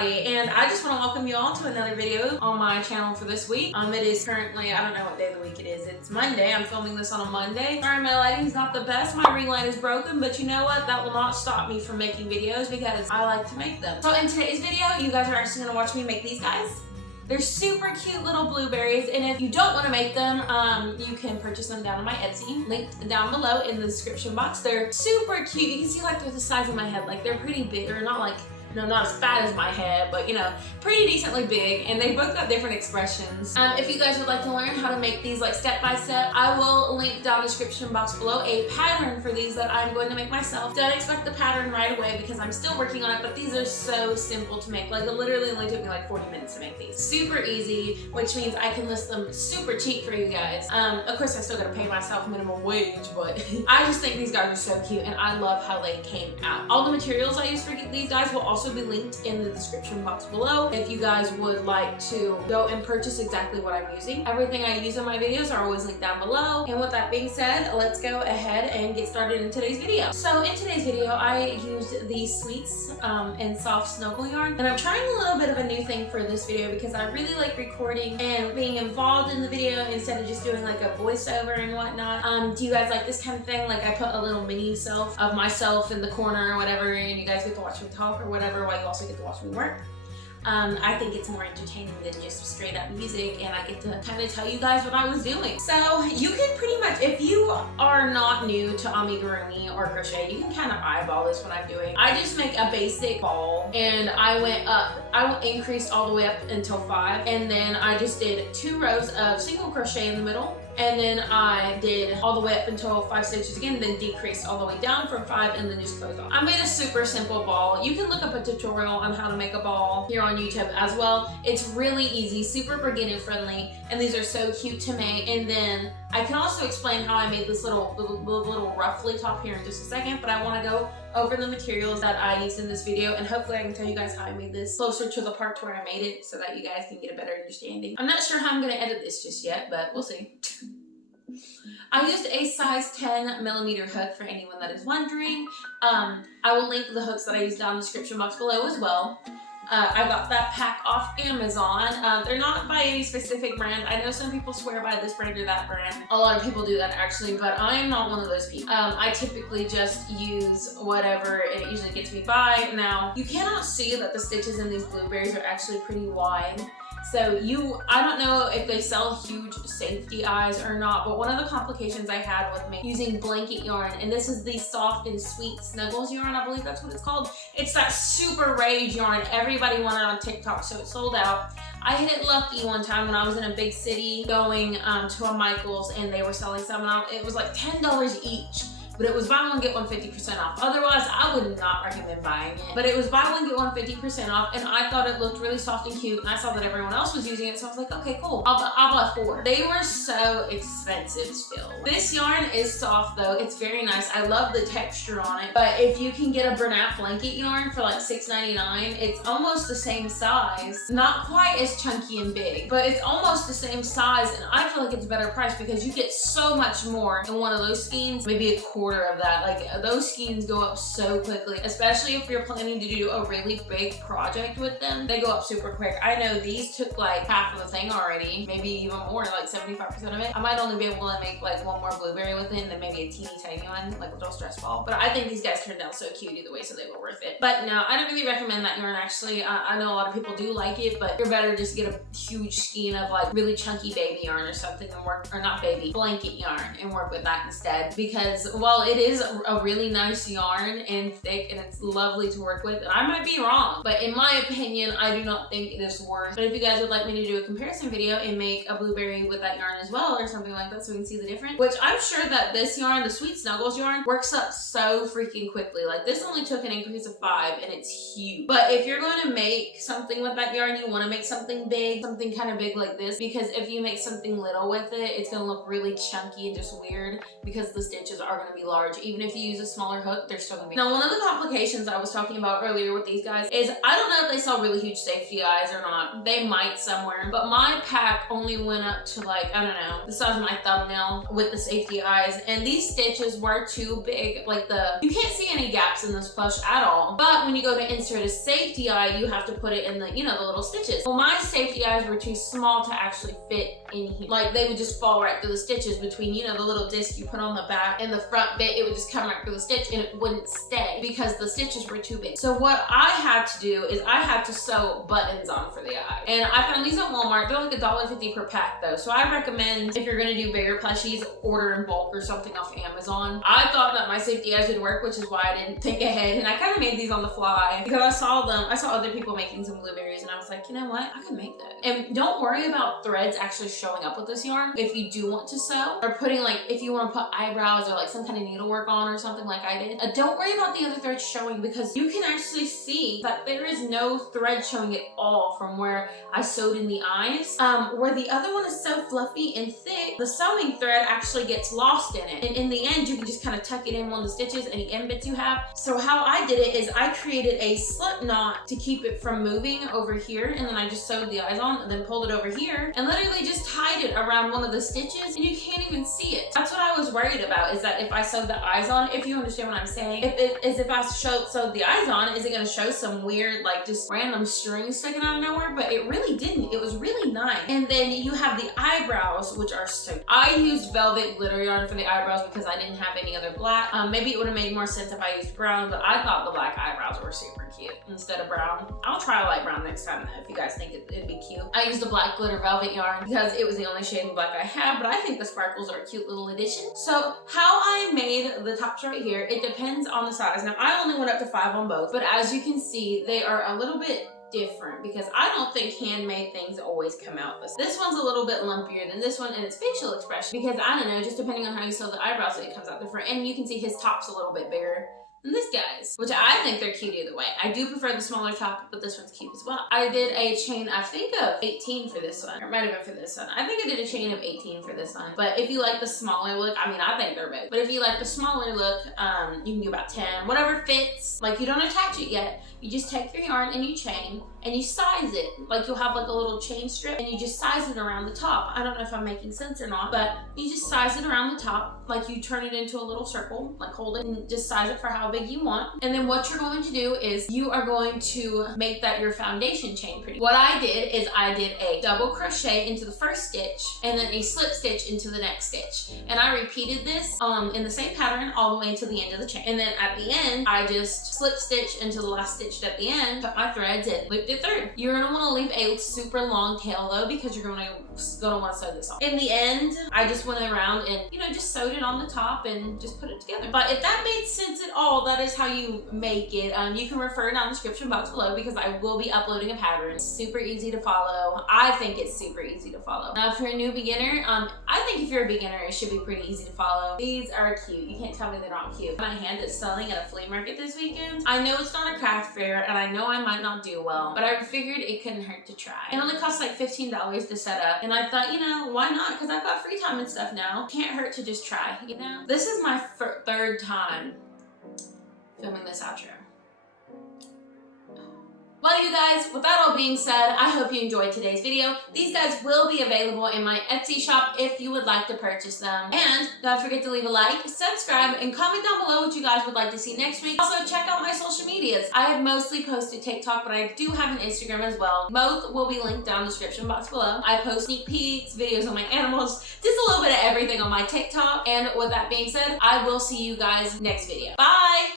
Body, and I just want to welcome you all to another video on my channel for this week. It is currently, I don't know what day of the week it is. It's Monday. I'm filming this on a Monday. Sorry, my lighting's not the best. My ring light is broken, but you know what? That will not stop me from making videos because I like to make them. So in today's video, you guys are actually going to watch me make these guys. They're super cute little blueberries, and if you don't want to make them, you can purchase them down on my Etsy, linked down below in the description box. They're super cute. You can see like they're the size of my head. Like they're pretty big. They're not like, you know, not as fat as my head, but you know, pretty decently big, and they both got different expressions. If you guys would like to learn how to make these like step by step, I will link down the description box below a pattern for these that I'm going to make myself. Don't expect the pattern right away because I'm still working on it, but these are so simple to make. Like it literally only took me like 40 minutes to make these. Super easy, which means I can list them super cheap for you guys. Of course I still gotta pay myself minimum wage, but I just think these guys are so cute and I love how they came out. All the materials I use for these guys will also be linked in the description box below if you guys would like to go and purchase exactly what I'm using. Everything I use in my videos are always linked down below. And with that being said, let's go ahead and get started in today's video. So in today's video, I used these sweets and soft snuggle yarn, and I'm trying a little bit of a new thing for this video because I really like recording and being involved in the video instead of just doing like a voiceover and whatnot. Do you guys like this kind of thing? Like I put a little mini self of myself in the corner or whatever, and you guys get to watch me talk or whatever while you also get to watch me work. I think it's more entertaining than just straight up music, and I get to kind of tell you guys what I was doing. So you can pretty much, if you are not new to amigurumi or crochet, you can kind of eyeball this what I'm doing. I just make a basic ball, and I went up, I increased all the way up until 5, and then I just did 2 rows of single crochet in the middle. And then I did all the way up until 5 stitches again, then decreased all the way down from 5 and then just closed off. I made a super simple ball. You can look up a tutorial on how to make a ball here on YouTube as well. It's really easy, super beginner friendly, and these are so cute to make. And then I can also explain how I made this little ruffly top here in just a second, but I want to go over the materials that I used in this video, and hopefully I can tell you guys how I made this closer to the part where I made it so that you guys can get a better understanding. I'm not sure how I'm going to edit this just yet, but we'll see. I used a size 10mm hook for anyone that is wondering. I will link the hooks that I used down in the description box below as well. I got that pack off Amazon. They're not by any specific brand. I know some people swear by this brand or that brand. A lot of people do that actually, but I am not one of those people. I typically just use whatever it usually gets me by. Now, you cannot see that the stitches in these blueberries are actually pretty wide. So I don't know if they sell huge safety eyes or not, but one of the complications I had with me using blanket yarn, and this is the Soft and Sweet Snuggles yarn, I believe that's what it's called. It's that super rage yarn everybody wanted on TikTok, so it sold out. I hit it lucky one time when I was in a big city going to a Michael's, and they were selling some, and it was like $10 each. But it was buy one, get one 50% off. Otherwise, I would not recommend buying it. But it was buy one, get one 50% off, and I thought it looked really soft and cute, and I saw that everyone else was using it, so I was like, okay, cool. I'll buy 4. They were so expensive still. This yarn is soft though. It's very nice. I love the texture on it. But if you can get a Bernat blanket yarn for like $6.99, it's almost the same size. Not quite as chunky and big, but it's almost the same size, and I feel like it's a better price because you get so much more in one of those skeins, maybe a quarter of that. Like those skeins go up so quickly, especially if you're planning to do a really big project with them. They go up super quick. I know these took like half of the thing already, maybe even more, like 75% of it. I might only be able to make like one more blueberry with it, and then maybe a teeny tiny one, like a little stress ball. But I think these guys turned out so cute either way, so they were worth it. But no, I don't really recommend that yarn actually. I know a lot of people do like it, but you're better just get a huge skein of like really chunky baby yarn or something and work, or not baby, blanket yarn, and work with that instead. Because while it is a really nice yarn and thick and it's lovely to work with, and I might be wrong, but in my opinion, I do not think it is worth. But if you guys would like me to do a comparison video and make a blueberry with that yarn as well or something like that so we can see the difference, which I'm sure that this yarn, the Sweet Snuggles yarn, works up so freaking quickly. Like this only took an increase of 5 and it's huge. But if you're going to make something with that yarn, you want to make something big, something kind of big like this, because if you make something little with it, it's going to look really chunky and just weird because the stitches are going to be large. Even if you use a smaller hook, they're still gonna be. Now, one of the complications I was talking about earlier with these guys is I don't know if they sell really huge safety eyes or not. They might somewhere, but my pack only went up to like, I don't know, the size of my thumbnail with the safety eyes, and these stitches were too big. Like you can't see any gaps in this plush at all, but when you go to insert a safety eye, you have to put it in the, you know, the little stitches. Well, my safety eyes were too small to actually fit in here. Like they would just fall right through the stitches between, you know, the little disc you put on the back and the front bit. It would just come right through the stitch and it wouldn't stay because the stitches were too big. So what I had to do is I had to sew buttons on for the eye. And I found these at Walmart. They're like $1.50 per pack though. So I recommend if you're gonna do bigger plushies, order in bulk or something off Amazon. I thought that my safety eyes would work, which is why I didn't think ahead. And I kind of made these on the fly because I saw other people making some blueberries and I was like, you know what? I can make that. And don't worry about threads actually showing up with this yarn. If you do want to sew or putting like, if you want to put eyebrows or like some kind of needlework on or something like I did, don't worry about the other threads showing because you can actually see that there is no thread showing at all from where I sewed in the eyes. Where the other one is so fluffy and thick, the sewing thread actually gets lost in it. And in the end, you can just kind of tuck it in one of the stitches, any end bits you have. So how I did it is I created a slip knot to keep it from moving over here, and then I just sewed the eyes on and then pulled it over here and literally just tied it around one of the stitches and you can't even see it. That's what I was worried about, is that if I sewed the eyes on, if you understand what I'm saying, if I sewed the eyes on, is it going to show some weird like just random string sticking out of nowhere? But it really didn't. It was really nice. And then you have the eyebrows, which are so, I used velvet glitter yarn for the eyebrows because I didn't have any other black. Maybe it would have made more sense if I used brown, but I thought the black eyebrows were super cute instead of brown. I'll try a light brown next time if you guys think it'd be cute. I used the black glitter velvet yarn because it was the only shade of black I have, but I think the sparkles are a cute little addition. So how I made the tops right here, it depends on the size. Now I only went up to 5 on both, but as you can see, they are a little bit different because I don't think handmade things always come out this. This one's a little bit lumpier than this one in its facial expression because I don't know, just depending on how you sew the eyebrows, it comes out different. And you can see his top's a little bit bigger than this guy's, which I think they're cute either way. I do prefer the smaller top, but this one's cute as well. I did a chain, I think of 18 for this one, or it might have been for this one. I think I did a chain of 18 for this one, but if you like the smaller look, I mean, I think they're big, but if you like the smaller look, you can do about 10, whatever fits. Like you don't attach it yet, you just take your yarn and you chain and you size it. Like you'll have like a little chain strip and you just size it around the top. I don't know if I'm making sense or not, but you just size it around the top, like you turn it into a little circle, like hold it and just size it for how big you want. And then what you're going to do is you are going to make that your foundation chain pretty. What I did is I did a double crochet into the first stitch and then a slip stitch into the next stitch. And I repeated this in the same pattern all the way to the end of the chain. And then at the end, I just slip stitch into the last stitch at the end, put my threads in, looped it through. You're gonna wanna leave a super long tail though because you're gonna wanna sew this on. In the end, I just went around and, you know, just sewed it on the top and just put it together. But if that made sense at all, that is how you make it. You can refer down the description box below because I will be uploading a pattern. It's super easy to follow. I think it's super easy to follow. Now, if you're a new beginner, I think if you're a beginner, it should be pretty easy to follow. These are cute. You can't tell me they're not cute. My hand is selling at a flea market this weekend. I know it's not a craft fair and I know I might not do well, but I figured it couldn't hurt to try. It only costs like $15 to set up. And I thought, you know, why not? Because I've got free time and stuff now. Can't hurt to just try, you know? This is my third time filming this outro. Well, you guys, with that all being said, I hope you enjoyed today's video. These guys will be available in my Etsy shop if you would like to purchase them. And don't forget to leave a like, subscribe, and comment down below what you guys would like to see next week. Also, check out my social medias. I have mostly posted TikTok, but I do have an Instagram as well. Both will be linked down in the description box below. I post sneak peeks, videos on my animals, just a little bit of everything on my TikTok. And with that being said, I will see you guys next video. Bye!